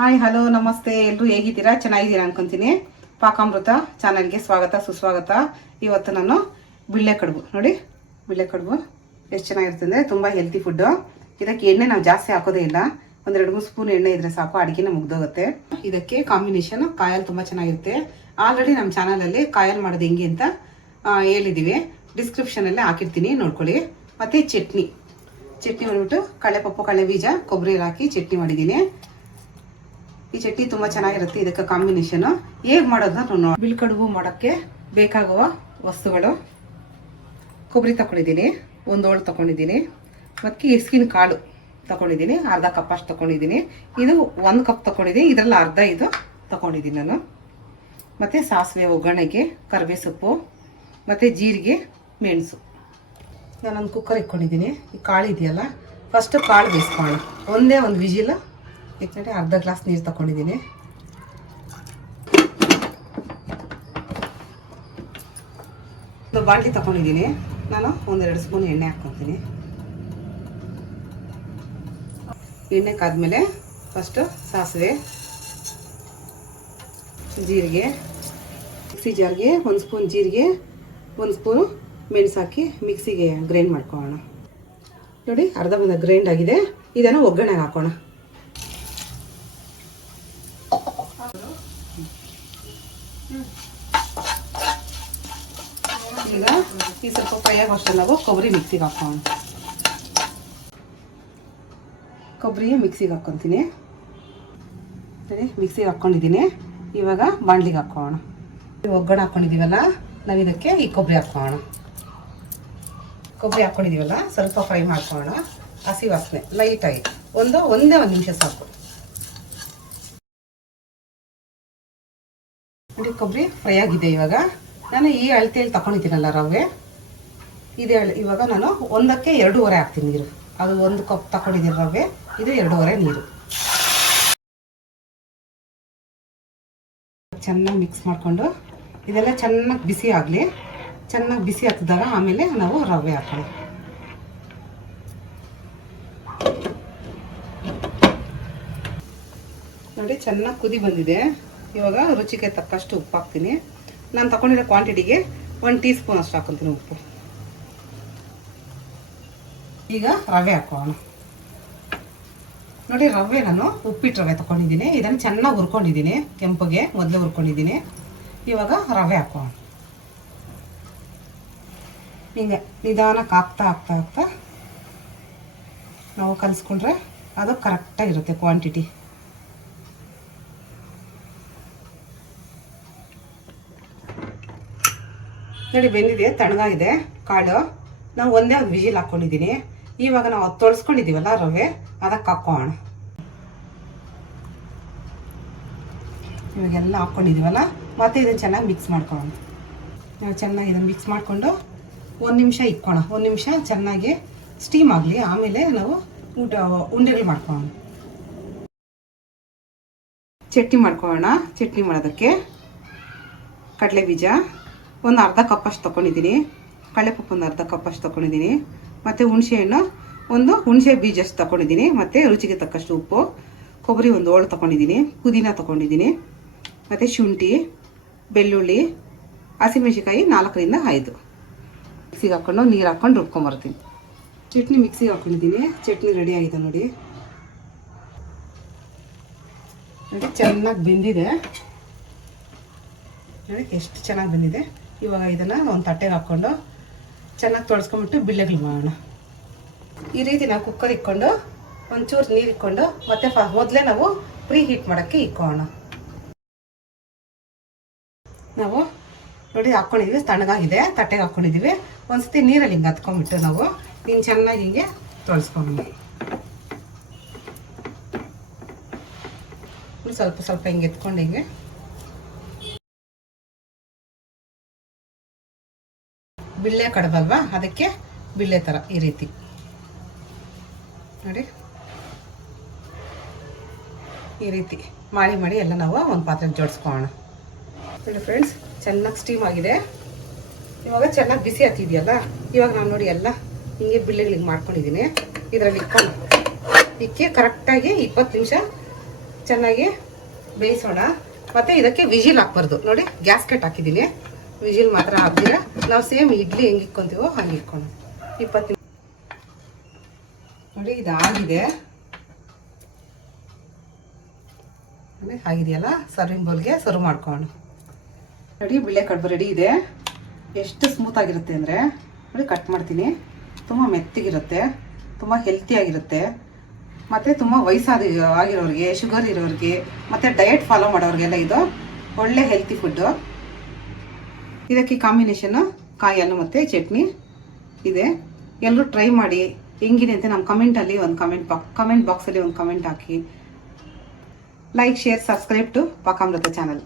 Hi hello ನಮಸ್ತೆ, ಎಲ್ಲರೂ ಹೇಗಿದ್ದೀರಾ? ಚೆನ್ನಾಗಿದ್ದೀರಾ ಅನ್ಕೊಂತೀನಿ. ಪಾಕ ಅಮೃತ ಚಾನಲ್ಗೆ ಸ್ವಾಗತ ಸುಸ್ವಾಗತ. ಇವತ್ತು ನಾನು ಬಿಳ್ಳೆ ಕಡುಬು ನೋಡಿ, ಬಿಳ್ಳೆ ಕಡುಬು ಎಷ್ಟು ಚೆನ್ನಾಗಿರುತ್ತೆ ಅಂದರೆ ತುಂಬ ಹೆಲ್ತಿ ಫುಡ್ಡು. ಇದಕ್ಕೆ ಎಣ್ಣೆ ನಾವು ಜಾಸ್ತಿ ಹಾಕೋದೇ ಇಲ್ಲ, ಒಂದು 2-3 ಸ್ಪೂನ್ ಎಣ್ಣೆ ಇದ್ರೆ ಸಾಕು, ಅಡುಗೆನ ಮುಗ್ದೋಗುತ್ತೆ. ಇದಕ್ಕೆ ಕಾಂಬಿನೇಷನ್ ಕಾಯಲ್ಲಿ ತುಂಬ ಚೆನ್ನಾಗಿರುತ್ತೆ. ಆಲ್ರೆಡಿ ನಮ್ಮ ಚಾನಲಲ್ಲಿ ಕಾಯಲ್ಲಿ ಮಾಡೋದು ಹೆಂಗೆ ಅಂತ ಹೇಳಿದ್ದೀವಿ, ಡಿಸ್ಕ್ರಿಪ್ಷನಲ್ಲೇ ಹಾಕಿರ್ತೀನಿ, ನೋಡ್ಕೊಳ್ಳಿ. ಮತ್ತು ಚಟ್ನಿ ಮಾಡಿಬಿಟ್ಟು ಕಡಲೆಪಪ್ಪು, ಕಡಲೆ ಬೀಜ, ಕೊಬ್ಬರಿ ಹಾಕಿ ಚಟ್ನಿ ಮಾಡಿದ್ದೀನಿ. ಈ ಚಟ್ನಿ ತುಂಬ ಚೆನ್ನಾಗಿರುತ್ತೆ. ಇದಕ್ಕೆ ಕಾಂಬಿನೇಷನ್ ಹೇಗೆ ಮಾಡೋದನ್ನ ನಾನು ಬಿಳ್ಳೆ ಕಡುಬು ಮಾಡೋಕ್ಕೆ ಬೇಕಾಗುವ ವಸ್ತುಗಳು: ಕೊಬ್ಬರಿ ತಗೊಂಡಿದ್ದೀನಿ, 1 ಹೋಳು ತಗೊಂಡಿದ್ದೀನಿ, ಮತ್ತು ಇಸ್ಕಿನ ಕಾಳು ತಗೊಂಡಿದ್ದೀನಿ, ಅರ್ಧ ಕಪ್ ಅಷ್ಟು ತಗೊಂಡಿದ್ದೀನಿ. ಇದು 1 ಕಪ್ ತಗೊಂಡಿದ್ದೀನಿ, ಇದರಲ್ಲಿ ಅರ್ಧ ಇದು ತಗೊಂಡಿದ್ದೀನಿ ನಾನು. ಮತ್ತು ಸಾಸಿವೆ ಒಗ್ಗರಣೆಗೆ, ಕರಿಬೇವು ಸೊಪ್ಪು, ಮತ್ತು ಜೀರಿಗೆ, ಮೆಣಸು. ನಾನೊಂದು ಕುಕ್ಕರ್ ಇಟ್ಕೊಂಡಿದ್ದೀನಿ. ಈ ಕಾಳು ಇದೆಯಲ್ಲ, ಫಸ್ಟು ಕಾಳು ಬೇಯಿಸ್ಕೊಳ್ಳೋಣ. ಒಂದೇ ಒಂದು ವಿಜಿಲ್ ಇಟ್ಕೊಂಡು ಅರ್ಧ ಗ್ಲಾಸ್ ನೀರು ತಗೊಂಡಿದ್ದೀನಿ. ಒಂದು ಬಾಂಡ್ಲಿ ತಗೊಂಡಿದ್ದೀನಿ. ನಾನು 1-2 ಸ್ಪೂನ್ ಎಣ್ಣೆ ಹಾಕ್ಕೊತೀನಿ. ಎಣ್ಣೆ ಕಾದ್ಮೇಲೆ ಫಸ್ಟು ಸಾಸಿವೆ, ಜೀರಿಗೆ, ಮಿಕ್ಸಿ ಜಾರ್ಗೆ 1 ಸ್ಪೂನ್ ಜೀರಿಗೆ, 1 ಸ್ಪೂನು ಮೆಣಸು ಹಾಕಿ ಮಿಕ್ಸಿಗೆ ಗ್ರೈಂಡ್ ಮಾಡ್ಕೊಳ್ಳೋಣ. ನೋಡಿ, ಅರ್ಧ ಬಂದ ಗ್ರೈಂಡ್ ಆಗಿದೆ. ಇದನ್ನು ಒಗ್ಗರಣೆಗೆ ಹಾಕೋಣ. ಈಗ ಈ ಸ್ವಲ್ಪ ಫ್ರೈ ಆಗೋಷ್ಟು ನಾವು ಕೊಬ್ಬರಿ ಮಿಕ್ಸಿಗೆ ಹಾಕೋಣ. ಕೊಬ್ಬರಿ ಮಿಕ್ಸಿಗೆ ಹಾಕ್ಕೊತೀನಿ. ಸರಿ, ಮಿಕ್ಸಿಗೆ ಹಾಕ್ಕೊಂಡಿದ್ದೀನಿ. ಇವಾಗ ಬಾಣಲಿಗೆ ಹಾಕೋಣ. ಒಗ್ಗರಣೆ ಹಾಕ್ಕೊಂಡಿದ್ದೀವಲ್ಲ, ನಾವು ಇದಕ್ಕೆ ಈ ಕೊಬ್ಬರಿ ಹಾಕೋಣ. ಕೊಬ್ಬರಿ ಹಾಕ್ಕೊಂಡಿದ್ದೀವಲ್ಲ, ಸ್ವಲ್ಪ ಫ್ರೈ ಮಾಡ್ಕೊಳ್ಳೋಣ. ಹಸಿ ವಾಸನೆ ಲೈಟಾಗಿ ಒಂದೇ 1 ನಿಮಿಷ ಸಾಕು. ನೋಡಿ, ಕೊಬ್ಬರಿ ಫ್ರೈ ಆಗಿದೆ. ಇವಾಗ ನಾನು ಈ ಅಳತೆಯಲ್ಲಿ ತಗೊಂಡಿದ್ದೀನಲ್ಲ ರವೆ, ಇದೆ ಇವಾಗ ನಾನು 1ಕ್ಕೆ 2.5 ಹಾಕ್ತೀನಿ ನೀರು. ಅದು 1 ಕಪ್ ತಗೊಂಡಿದ್ದೀನಿ ರವೆ, ಇದು 2.5 ನೀರು. ಚೆನ್ನಾಗಿ ಮಿಕ್ಸ್ ಮಾಡಿಕೊಂಡು ಇದೆಲ್ಲ ಚೆನ್ನಾಗಿ ಬಿಸಿ ಆಗಲಿ. ಚೆನ್ನಾಗಿ ಬಿಸಿ ಹತ್ತಿದಾಗ ಆಮೇಲೆ ನಾವು ರವೆ ಹಾಕೋಣ. ನೋಡಿ, ಚೆನ್ನಾಗಿ ಕುದಿ ಬಂದಿದೆ. ಇವಾಗ ರುಚಿಗೆ ತಕ್ಕಷ್ಟು ಉಪ್ಪು ಹಾಕ್ತೀನಿ. ನಾನು ತಗೊಂಡಿರೋ ಕ್ವಾಂಟಿಟಿಗೆ 1 ಟೀ ಸ್ಪೂನ್ ಅಷ್ಟು ಹಾಕ್ಕೊತೀನಿ ಉಪ್ಪು. ಈಗ ರವೆ ಹಾಕೋಣ. ನೋಡಿ, ರವೆ ನಾನು ಉಪ್ಪಿಟ್ಟು ರವೆ ತಗೊಂಡಿದ್ದೀನಿ. ಇದನ್ನು ಚೆನ್ನಾಗಿ ಹುರ್ಕೊಂಡಿದ್ದೀನಿ, ಕೆಂಪಗೆ ಮೊದಲೇ ಹುರ್ಕೊಂಡಿದ್ದೀನಿ. ಇವಾಗ ರವೆ ಹಾಕೋಣ. ಹಿಂಗೆ ನಿಧಾನಕ್ಕೆ ಹಾಕ್ತಾ ನಾವು ಕಲಿಸ್ಕೊಂಡ್ರೆ ಅದು ಕರೆಕ್ಟಾಗಿರುತ್ತೆ ಕ್ವಾಂಟಿಟಿ. ನೋಡಿ, ಬೆಂದಿದೆ, ತಣ್ಣಗಾಗಿದೆ ಕಾಳು. ನಾವು ಒಂದೇ ಒಂದು ವಿಜಿಲ್ ಹಾಕ್ಕೊಂಡಿದ್ದೀನಿ. ಇವಾಗ ನಾವು ಅದು ತೊಳ್ಸ್ಕೊಂಡಿದ್ದೀವಲ್ಲ ರವೆ, ಅದಕ್ಕೆ ಹಾಕೋಣ. ಇವಾಗೆಲ್ಲ ಹಾಕ್ಕೊಂಡಿದ್ದೀವಲ್ಲ, ಮತ್ತು ಇದನ್ನು ಚೆನ್ನಾಗಿ ಮಿಕ್ಸ್ ಮಾಡ್ಕೊಳ್ಳೋಣ. ನಾವು ಚೆನ್ನಾಗಿ ಇದನ್ನು ಮಿಕ್ಸ್ ಮಾಡಿಕೊಂಡು 1 ನಿಮಿಷ ಇಟ್ಕೋಣ. 1 ನಿಮಿಷ ಚೆನ್ನಾಗಿ ಸ್ಟೀಮ್ ಆಗಲಿ, ಆಮೇಲೆ ನಾವು ಉಂಡೆಗಳು ಮಾಡ್ಕೊಳ್ಳೋಣ. ಚಟ್ನಿ ಮಾಡ್ಕೊಳ್ಳೋಣ. ಚಟ್ನಿ ಮಾಡೋದಕ್ಕೆ ಕಡಲೆ ಬೀಜ ಒಂದು ಅರ್ಧ ಕಪ್ ಅಷ್ಟು ತೊಗೊಂಡಿದ್ದೀನಿ, ಕಡಲೆಪಪ್ಪು ಒಂದು ಅರ್ಧ ಕಪ್ ಅಷ್ಟು ತೊಗೊಂಡಿದ್ದೀನಿ, ಮತ್ತು ಹುಣಸೆಹಣ್ಣು ಒಂದು ಹುಣಸೆ ಬೀಜ ಅಷ್ಟು ತೊಗೊಂಡಿದ್ದೀನಿ, ಮತ್ತು ರುಚಿಗೆ ತಕ್ಕಷ್ಟು ಉಪ್ಪು, ಕೊಬ್ಬರಿ 1 ಹೋಳು ತೊಗೊಂಡಿದ್ದೀನಿ, ಪುದೀನ ತೊಗೊಂಡಿದ್ದೀನಿ, ಮತ್ತು ಶುಂಠಿ, ಬೆಳ್ಳುಳ್ಳಿ, ಹಸಿಮೆಣಸಿಕಾಯಿ 4-5 ಮಿಕ್ಸಿಗೆ ಹಾಕ್ಕೊಂಡು ನೀರು ಹಾಕ್ಕೊಂಡು ರುಬ್ಕೊಂಬರ್ತೀನಿ. ಚಟ್ನಿ ಮಿಕ್ಸಿಗೆ ಹಾಕ್ಕೊಂಡಿದ್ದೀನಿ. ಚಟ್ನಿ ರೆಡಿ ಆಗಿದೆ ನೋಡಿ. ಚೆನ್ನಾಗಿ ಬೆಂದಿದೆ ನೋಡಿ, ಎಷ್ಟು ಚೆನ್ನಾಗಿ ಬಂದಿದೆ. ಇವಾಗ ಇದನ್ನು ಒಂದು ತಟ್ಟೆಗೆ ಹಾಕ್ಕೊಂಡು ಚೆನ್ನಾಗಿ ತೊಳ್ಸ್ಕೊಂಬಿಟ್ಟು ಬಿಳ್ಳೆಗಳು ಮಾಡೋಣ. ಈ ರೀತಿ ನಾವು ಕುಕ್ಕರ್ ಇಟ್ಕೊಂಡು ಒಂಚೂರು ನೀರು ಇಟ್ಕೊಂಡು ಮತ್ತೆ ಮೊದಲೇ ನಾವು ಪ್ರೀ ಹೀಟ್ ಮಾಡೋಕ್ಕೆ ಇಕ್ಕೋಣ. ನಾವು ನೋಡಿ ಹಾಕ್ಕೊಂಡಿದ್ದೀವಿ, ತಣ್ಣಗಾಗಿದೆ, ತಟ್ಟೆಗೆ ಹಾಕ್ಕೊಂಡಿದ್ದೀವಿ. ಒಂದ್ಸತಿ ನೀರಲ್ಲಿ ಹಿಂಗೆ ಹತ್ಕೊಂಡ್ಬಿಟ್ಟು ನಾವು ಹಿಂಗೆ ಚೆನ್ನಾಗಿ ಹಿಂಗೆ ತೊಳ್ಸ್ಕೊಂಡು ಸ್ವಲ್ಪ ಹಿಂಗೆ ಎತ್ಕೊಂಡು ಹಿಂಗೆ ಬಿಳ್ಳೆ ಕಡುಬಲ್ವಾ, ಅದಕ್ಕೆ ಬಿಳ್ಳೆ ಥರ ಈ ರೀತಿ ನೋಡಿ, ಈ ರೀತಿ ಮಾಡಿ ಎಲ್ಲ ನಾವು ಒಂದು ಪಾತ್ರೆಗೆ ಜೋಡಿಸ್ಕೊಳ್ಳೋಣ. ನೋಡಿ ಫ್ರೆಂಡ್ಸ್, ಚೆನ್ನಾಗಿ ಸ್ಟೀಮ್ ಆಗಿದೆ. ಇವಾಗ ಚೆನ್ನಾಗಿ ಬಿಸಿ ಹತ್ತಿದೆಯಲ್ಲ, ಇವಾಗ ನಾವು ನೋಡಿ ಎಲ್ಲ ಹಿಂಗೆ ಬಿಳ್ಳೆಗಳಿಗೆ ಮಾಡ್ಕೊಂಡಿದ್ದೀನಿ. ಇದರಲ್ಲಿ ಇಕ್ಕಿ ಕರೆಕ್ಟಾಗಿ 20 ನಿಮಿಷ ಚೆನ್ನಾಗಿ ಬೇಯಿಸೋಣ. ಮತ್ತು ಇದಕ್ಕೆ ವಿಜಿಲ್ ಹಾಕ್ಬಾರ್ದು ನೋಡಿ, ಗ್ಯಾಸ್ಕೆಟ್ ಹಾಕಿದ್ದೀನಿ. ವಿಜಿಲ್ ಮಾತ್ರ ಹಾಕ್ತೀರ. ನಾವು ಸೇಮ್ ಇಡ್ಲಿ ಹೆಂಗೆ ಇಟ್ಕೊತೀವೋ ಹಂಗೆ ಇಟ್ಕೊಂಡು 20 ನೋಡಿ ಇದಾಗಿದೆ. ಆಗಿದೆಯಲ್ಲ, ಸರ್ವಿಂಗ್ ಬೌಲ್ಗೆ ಸರ್ವ್ ಮಾಡ್ಕೊಂಡು ನೋಡಿ. ಬಿಳೆ ಕಡುಬು ರೆಡಿ ಇದೆ. ಎಷ್ಟು ಸ್ಮೂತಾಗಿರುತ್ತೆ ಅಂದರೆ ನೋಡಿ, ಕಟ್ ಮಾಡ್ತೀನಿ. ತುಂಬ ಮೆತ್ತಗಿರುತ್ತೆ, ತುಂಬ ಹೆಲ್ತಿಯಾಗಿರುತ್ತೆ. ಮತ್ತು ತುಂಬ ಆಗಿರೋರಿಗೆ, ಶುಗರ್ ಇರೋರಿಗೆ, ಮತ್ತು ಡಯಟ್ ಫಾಲೋ ಮಾಡೋರಿಗೆಲ್ಲ ಇದು ಒಳ್ಳೆ ಹೆಲ್ತಿ ಫುಡ್ಡು. ಇದಕ್ಕೆ ಕಾಂಬಿನೇಷನ್ನು ಕಾಯಿ ಹಾಲು ಮತ್ತು ಚಟ್ನಿ ಇದೆ. ಎಲ್ಲರೂ ಟ್ರೈ ಮಾಡಿ ಹೆಂಗಿದೆ ಅಂತ ನಮ್ಮ ಕಮೆಂಟಲ್ಲಿ ಒಂದು ಕಮೆಂಟ್ ಬಾಕ್ಸಲ್ಲಿ ಒಂದು ಕಮೆಂಟ್ ಹಾಕಿ. Like, share, subscribe to Pakamrutha channel.